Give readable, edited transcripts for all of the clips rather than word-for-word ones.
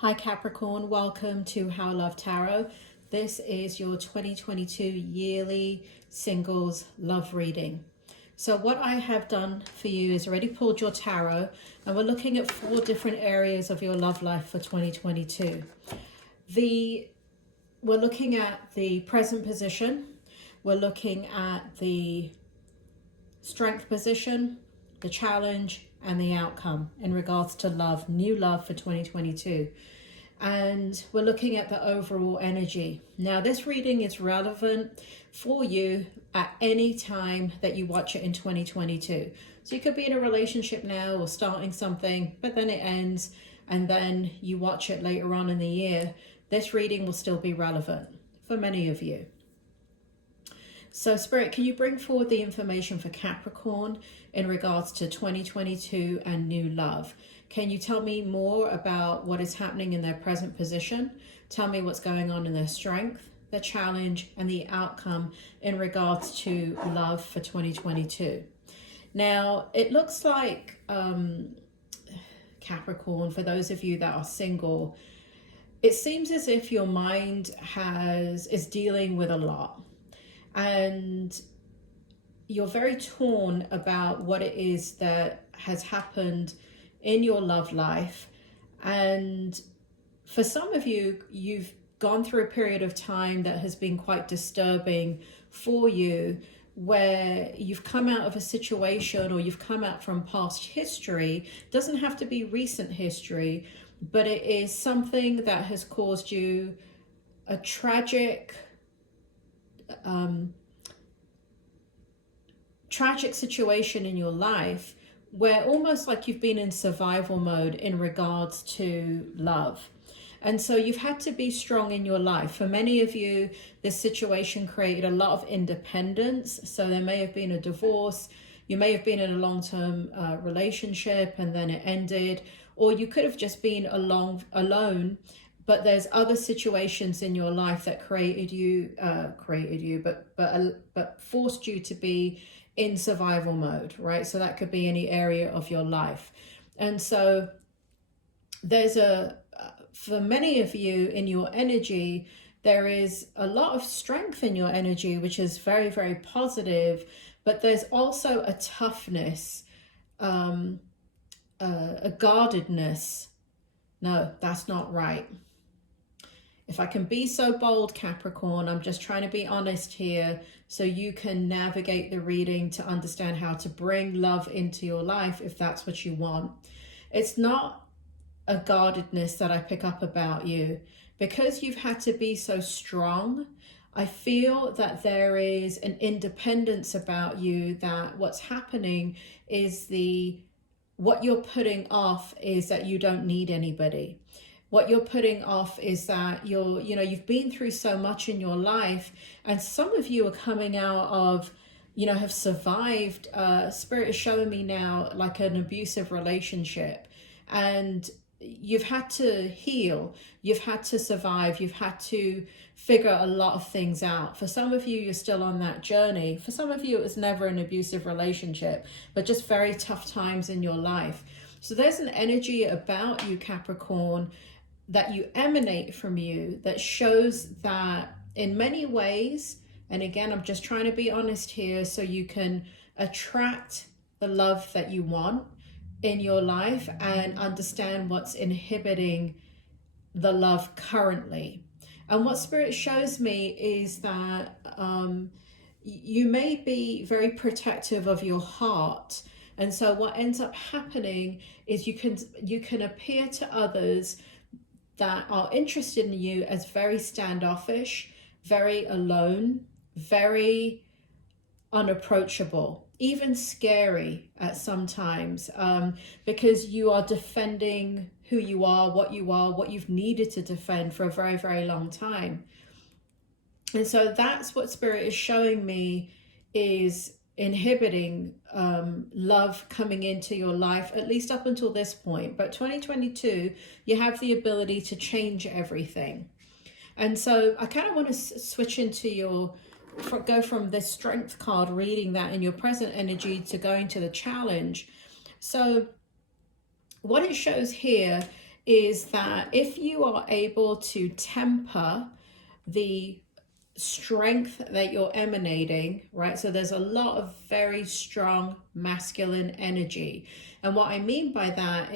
Hi Capricorn, welcome to How I Love Tarot. This is your 2022 yearly singles love reading. So what I have done for you is already pulled your tarot, and we're looking at 4 different areas of your love life for 2022. We're looking at the present position, we're looking at the strength position, the challenge, and the outcome in regards to love, new love for 2022. And we're looking at the overall energy. Now, this reading is relevant for you at any time that you watch it in 2022. So you could be in a relationship now or starting something, but then it ends, and then you watch it later on in the year. This reading will still be relevant for many of you. So Spirit, can you bring forward the information for Capricorn in regards to 2022 and new love? Can you tell me more about what is happening in their present position? Tell me what's going on in their strength, the challenge, and the outcome in regards to love for 2022. Now, it looks like Capricorn, for those of you that are single, it seems as if your mind is dealing with a lot. And you're very torn about what it is that has happened in your love life. And for some of you, you've gone through a period of time that has been quite disturbing for you, where you've come out of a situation or you've come out from past history. It doesn't have to be recent history, but it is something that has caused you a tragic situation in your life, where almost like you've been in survival mode in regards to love. And so you've had to be strong in your life. For many of you, this situation created a lot of independence. So there may have been a divorce, you may have been in a long-term relationship and then it ended, or you could have just been alone. But there's other situations in your life that but forced you to be in survival mode, right? So that could be any area of your life. And so there's for many of you in your energy, there is a lot of strength in your energy, which is very, very positive, but there's also a toughness, a guardedness. No, that's not right. If I can be so bold, Capricorn, I'm just trying to be honest here so you can navigate the reading to understand how to bring love into your life if that's what you want. It's not a guardedness that I pick up about you. Because you've had to be so strong, I feel that there is an independence about you, that what's happening is what you're putting off is that you don't need anybody. What you're putting off is that you've been through so much in your life, and some of you are coming out of, have survived. Spirit is showing me now like an abusive relationship, and you've had to heal, you've had to survive, you've had to figure a lot of things out. For some of you, you're still on that journey. For some of you, it was never an abusive relationship, but just very tough times in your life. So there's an energy about you, Capricorn, that you emanate from you that shows that in many ways, and again, I'm just trying to be honest here so you can attract the love that you want in your life and understand what's inhibiting the love currently. And what Spirit shows me is that you may be very protective of your heart. And so what ends up happening is you can appear to others that are interested in you as very standoffish, very alone, very unapproachable, even scary at sometimes, because you are defending who you are, what you've needed to defend for a very, very long time. And so that's what Spirit is showing me is inhibiting love coming into your life, at least up until this point. But 2022, you have the ability to change everything. And so I kind of want to switch into go from this strength card, reading that in your present energy, to going to the challenge. So what it shows here is that if you are able to temper the strength that you're emanating, right? So there's a lot of very strong masculine energy. And what I mean by that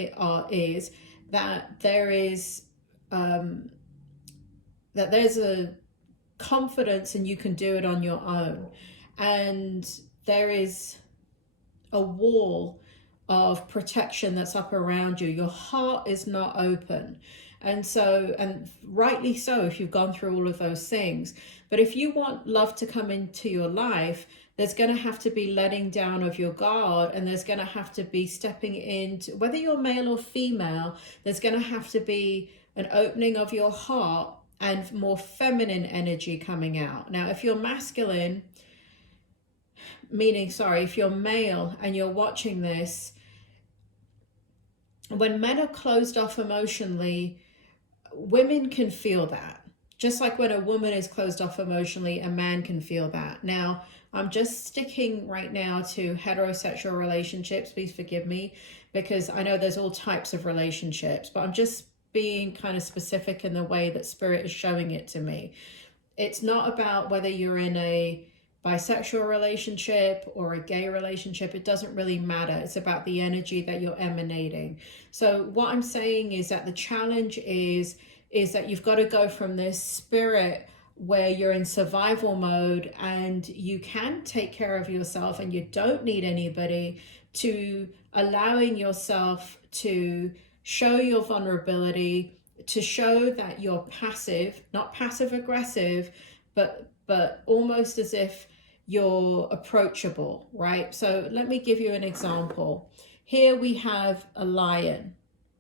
is that there's a confidence and you can do it on your own. And there is a wall of protection that's up around you. Your heart is not open. And so, and rightly so, if you've gone through all of those things. But if you want love to come into your life, there's going to have to be letting down of your guard, and there's going to have to be stepping into, whether you're male or female, there's going to have to be an opening of your heart and more feminine energy coming out. Now, if you're masculine, if you're male and you're watching this, when men are closed off emotionally, women can feel that. Just like when a woman is closed off emotionally, a man can feel that. Now, I'm just sticking right now to heterosexual relationships. Please forgive me, because I know there's all types of relationships, but I'm just being kind of specific in the way that Spirit is showing it to me. It's not about whether you're in a bisexual relationship or a gay relationship. It doesn't really matter. It's about the energy that you're emanating. So what I'm saying is that the challenge is that you've got to go from this spirit where you're in survival mode and you can take care of yourself and you don't need anybody, to allowing yourself to show your vulnerability, to show that you're passive, not passive aggressive, but almost as if you're approachable, right? So let me give you an example. Here we have a lion.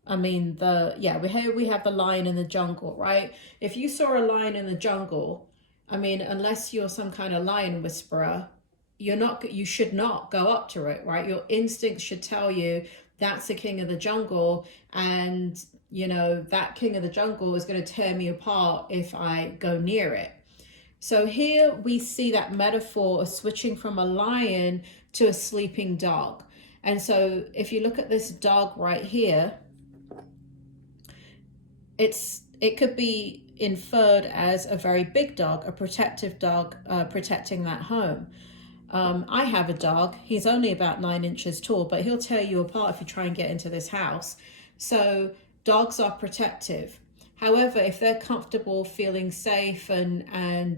Here we have the lion in the jungle, right? If you saw a lion in the jungle, unless you're some kind of lion whisperer, you should not go up to it, right? Your instincts should tell you that's the king of the jungle, and that king of the jungle is going to tear me apart if I go near it. So here we see that metaphor of switching from a lion to a sleeping dog. And so if you look at this dog right here, it could be inferred as a very big dog, a protective dog, protecting that home. I have a dog. He's only about 9 inches tall, but he'll tear you apart if you try and get into this house. So dogs are protective. However, if they're comfortable, feeling safe, and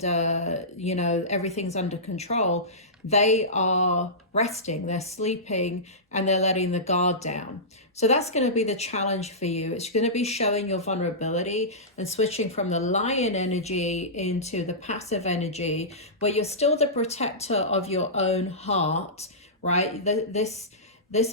everything's under control, they are resting, they're sleeping, and they're letting the guard down. So that's going to be the challenge for you. It's going to be showing your vulnerability and switching from the lion energy into the passive energy, where you're still the protector of your own heart, right? This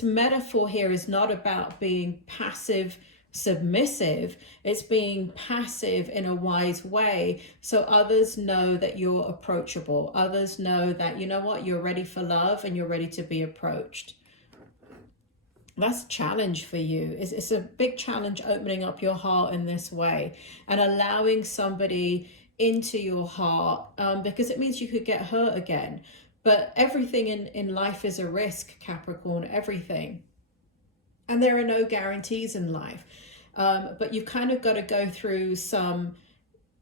metaphor here is not about being passive submissive. It's being passive in a wise way, so others know that you're approachable. Others know that, you're ready for love and you're ready to be approached. That's a challenge for you. It's a big challenge, opening up your heart in this way and allowing somebody into your heart, because it means you could get hurt again. But everything in life is a risk, Capricorn, everything. And there are no guarantees in life. But you've kind of got to go through some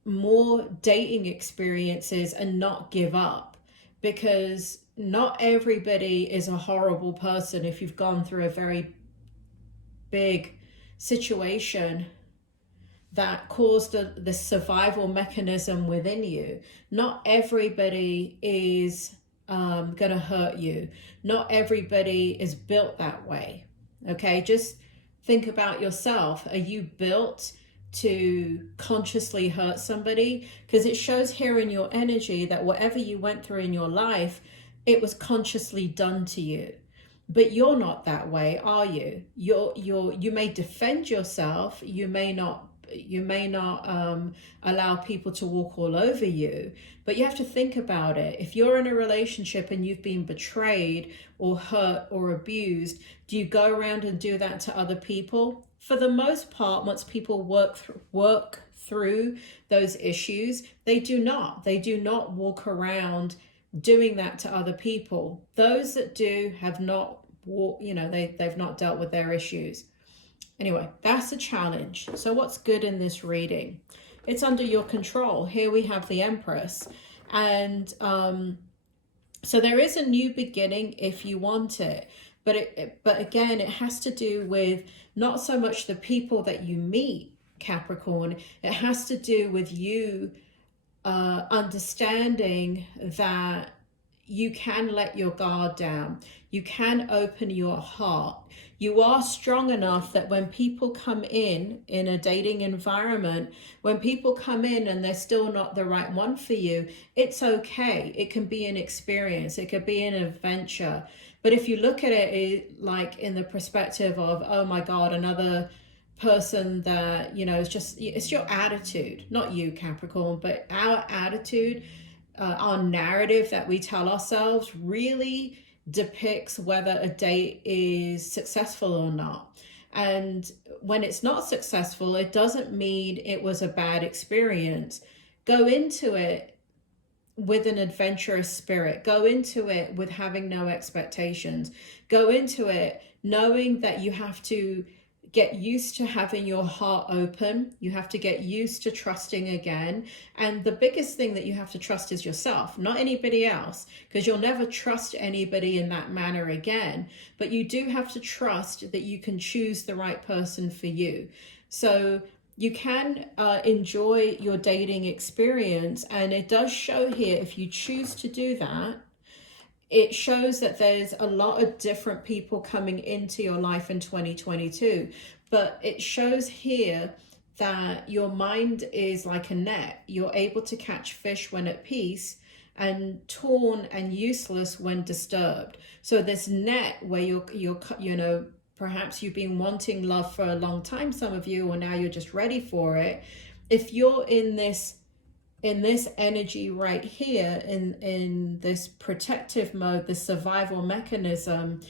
more dating experiences and not give up, because not everybody is a horrible person. If you've gone through a very big situation that caused the survival mechanism within you, not everybody is going to hurt you. Not everybody is built that way. Okay, just think about yourself. Are you built to consciously hurt somebody? Because it shows here in your energy that whatever you went through in your life, it was consciously done to you. But you're not that way, are you? You may defend yourself. You may not allow people to walk all over you, but you have to think about it. If you're in a relationship and you've been betrayed or hurt or abused, do you go around and do that to other people? For the most part, once people work through those issues, they do not walk around doing that to other people. Those that do have not they've not dealt with their issues. Anyway, that's a challenge. So what's good in this reading? It's under your control. Here we have the Empress. And so there is a new beginning if you want it. But again, it has to do with not so much the people that you meet, Capricorn. It has to do with you understanding that you can let your guard down. You can open your heart. You are strong enough that when people come in a dating environment, when people come in and they're still not the right one for you, it's okay. It can be an experience. It could be an adventure. But if you look at it like in the perspective of, oh my God, another person that, you know, it's your attitude, not you, Capricorn, but our attitude, our narrative that we tell ourselves really depicts whether a date is successful or not. And when it's not successful, it doesn't mean it was a bad experience. Go into it with an adventurous spirit. Go into it with having no expectations. Go into it knowing that you have to get used to having your heart open. You have to get used to trusting again. And the biggest thing that you have to trust is yourself, not anybody else, because you'll never trust anybody in that manner again. But you do have to trust that you can choose the right person for you. So you can enjoy your dating experience. And it does show here, if you choose to do that, it shows that there's a lot of different people coming into your life in 2022. But it shows here that your mind is like a net. You're able to catch fish when at peace and torn and useless when disturbed. So this net where you're you know, perhaps you've been wanting love for a long time, some of you, or now you're just ready for it. If you're in this energy right here, in this protective mode, this survival mechanism,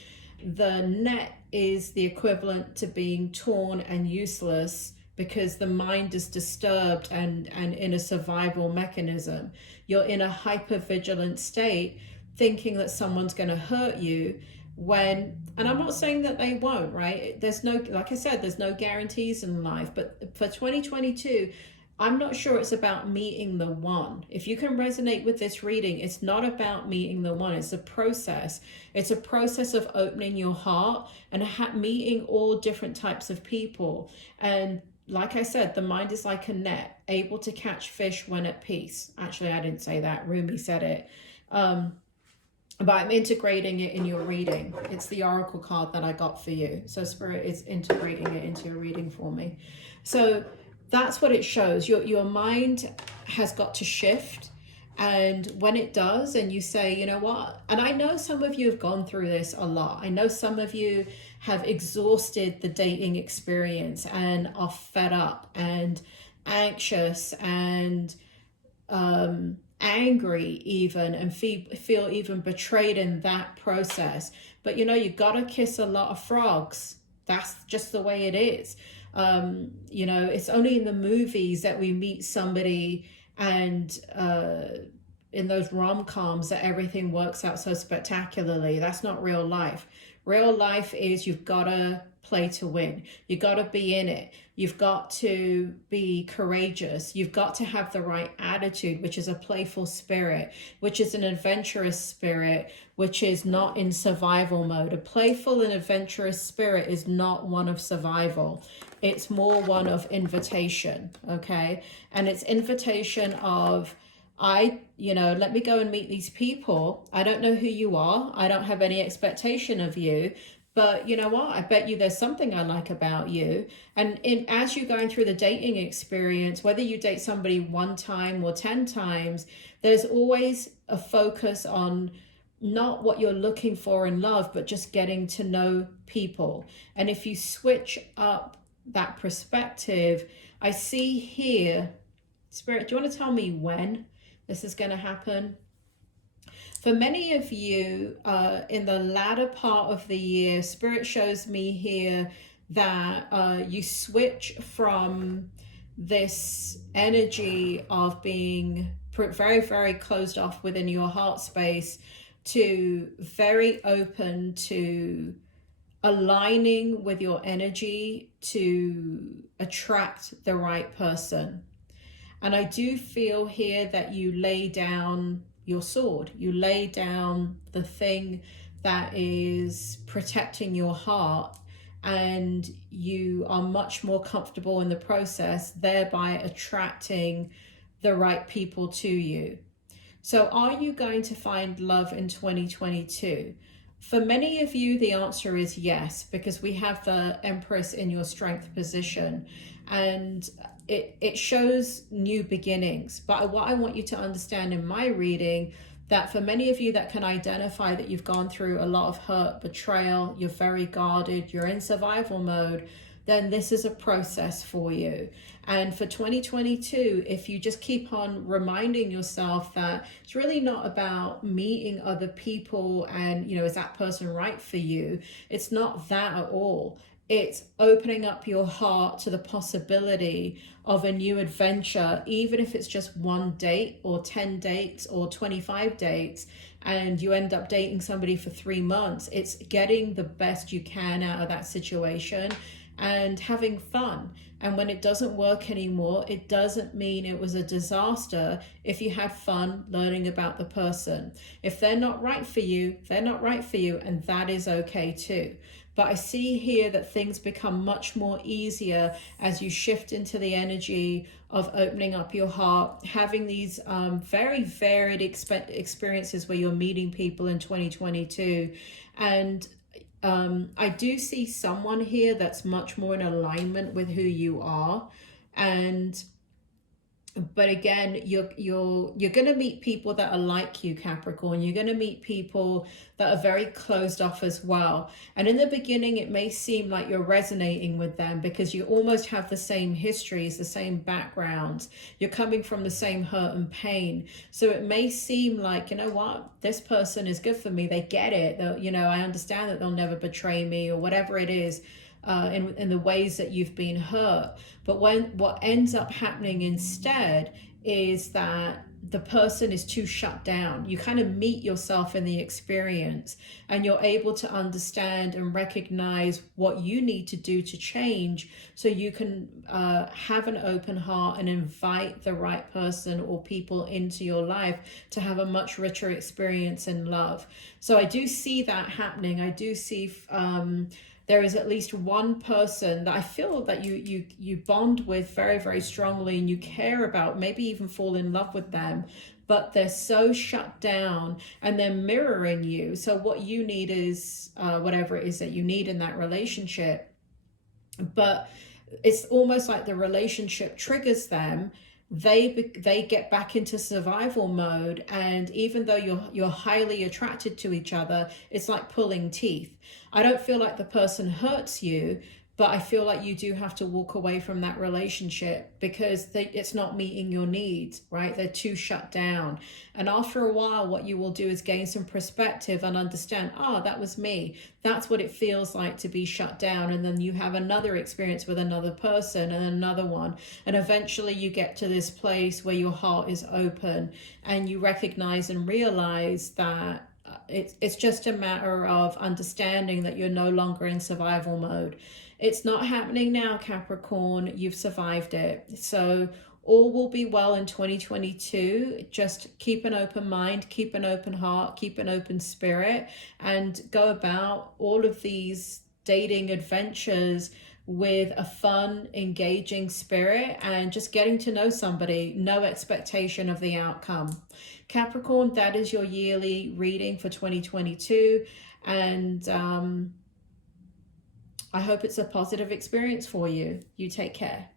the net is the equivalent to being torn and useless because the mind is disturbed and in a survival mechanism. You're in a hypervigilant state, thinking that someone's going to hurt you when, and I'm not saying that they won't, right? There's no, like I said, there's no guarantees in life, but for 2022, I'm not sure it's about meeting the one. If you can resonate with this reading, it's not about meeting the one. It's a process. It's a process of opening your heart and meeting all different types of people. And like I said, the mind is like a net, able to catch fish when at peace. Actually, I didn't say that. Rumi said it. But I'm integrating it in your reading. It's the oracle card that I got for you. So Spirit is integrating it into your reading for me. So that's what it shows. Your mind has got to shift. And when it does, and you say, you know what? And I know some of you have gone through this a lot. I know some of you have exhausted the dating experience and are fed up and anxious and angry even, and feel even betrayed in that process. But you know, you gotta kiss a lot of frogs. That's just the way it is. You know, it's only in the movies that we meet somebody and in those rom-coms that everything works out so spectacularly. That's not real life. Real life is you've got to play to win. You've got to be in it. You've got to be courageous. You've got to have the right attitude, which is a playful spirit, which is an adventurous spirit, which is not in survival mode. A playful and adventurous spirit is not one of survival. It's more one of invitation, okay? And it's invitation of, let me go and meet these people. I don't know who you are. I don't have any expectation of you. But you know what? I bet you there's something I like about you. And as you're going through the dating experience, whether you date somebody 1 time or 10 times, there's always a focus on not what you're looking for in love, but just getting to know people. And if you switch up that perspective, I see here, Spirit, do you want to tell me when this is going to happen? For many of you, in the latter part of the year, Spirit shows me here that you switch from this energy of being very, very closed off within your heart space to very open to aligning with your energy to attract the right person. And I do feel here that you lay down your sword. You lay down the thing that is protecting your heart, and you are much more comfortable in the process, thereby attracting the right people to you. So are you going to find love in 2022? For many of you, the answer is yes, because we have the Empress in your strength position, and it shows new beginnings. But what I want you to understand in my reading, that for many of you that can identify that you've gone through a lot of hurt, betrayal, you're very guarded, you're in survival mode, then this is a process for you. And for 2022, if you just keep on reminding yourself that it's really not about meeting other people and, you know, is that person right for you? It's not that at all. It's opening up your heart to the possibility of a new adventure, even if it's just one date or 10 dates or 25 dates, and you end up dating somebody for 3 months. It's getting the best you can out of that situation and having fun. And when it doesn't work anymore, it doesn't mean it was a disaster if you had fun learning about the person. If they're not right for you, they're not right for you, and that is okay too. But I see here that things become much more easier as you shift into the energy of opening up your heart, having these very varied experiences where you're meeting people in 2022. And I do see someone here that's much more in alignment with who you are. But again, you're going to meet people that are like you, Capricorn. You're going to meet people that are very closed off as well. And in the beginning, it may seem like you're resonating with them because you almost have the same histories, the same backgrounds. You're coming from the same hurt and pain. So it may seem like, you know what, this person is good for me. They get it. You know, I understand that they'll never betray me or whatever it is. In the ways that you've been hurt. But what ends up happening instead is that the person is too shut down. You kind of meet yourself in the experience, and you're able to understand and recognize what you need to do to change, so you can have an open heart and invite the right person or people into your life to have a much richer experience in love. So I do see that happening. I do see there is at least one person that I feel that you bond with very, very strongly, and you care about, maybe even fall in love with them, but they're so shut down and they're mirroring you. So what you need is whatever it is that you need in that relationship. But it's almost like the relationship triggers them. They get back into survival mode, and even though you're highly attracted to each other, it's like pulling teeth. I don't feel like the person hurts you, but I feel like you do have to walk away from that relationship because it's not meeting your needs, right? They're too shut down. And after a while, what you will do is gain some perspective and understand, that was me. That's what it feels like to be shut down. And then you have another experience with another person and another one. And eventually you get to this place where your heart is open and you recognize and realize that it's just a matter of understanding that you're no longer in survival mode. It's not happening now, Capricorn. You've survived it. So all will be well in 2022. Just keep an open mind, keep an open heart, keep an open spirit, and go about all of these dating adventures with a fun, engaging spirit and just getting to know somebody, no expectation of the outcome. Capricorn, that is your yearly reading for 2022. And I hope it's a positive experience for you. You take care.